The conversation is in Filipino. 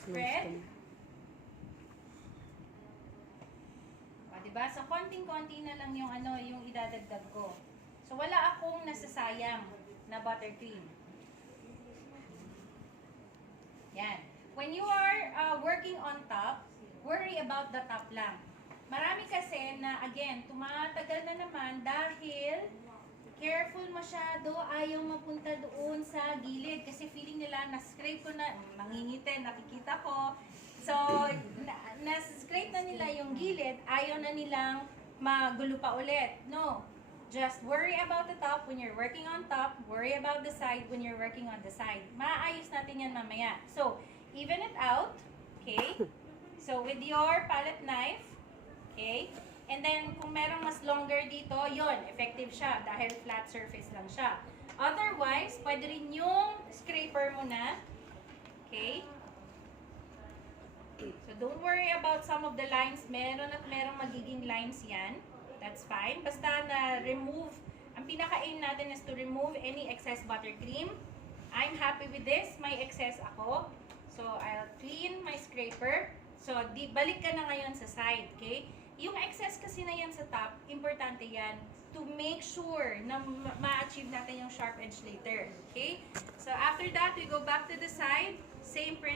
Spread. O, diba? So, konting-konti na lang yung yung idadagdag ko. So, wala akong nasasayang na buttercream. Yan. When you are working on top, worry about the top lang. Marami kasi na, again, tumatagal na naman dahil careful masyado, ayaw mapunta doon sa gilid kasi feeling nila na-scrape ko na, mangingiti, nakikita ko. So, na-scrape na nila yung gilid, ayaw na nilang magulo pa ulit. No. Just worry about the top when you're working on top, worry about the side when you're working on the side. Maayos natin yan mamaya. So, even it out, okay? So, with your palette knife, okay? And then, kung merong mas longer dito, yon effective siya dahil flat surface lang siya. Otherwise, pwede rin yung scraper mo na, okay? So, don't worry about some of the lines. Meron at merong magiging lines yan. That's fine. Basta na-remove, ang pinaka-aim natin is to remove any excess buttercream. I'm happy with this. May excess ako. So, I'll clean my scraper. So, balik ka na ngayon sa side, okay? Yung excess kasi na yan sa top, importante yan to make sure na ma-achieve natin yung sharp edge later, okay? So, after that, we go back to the side. Same print.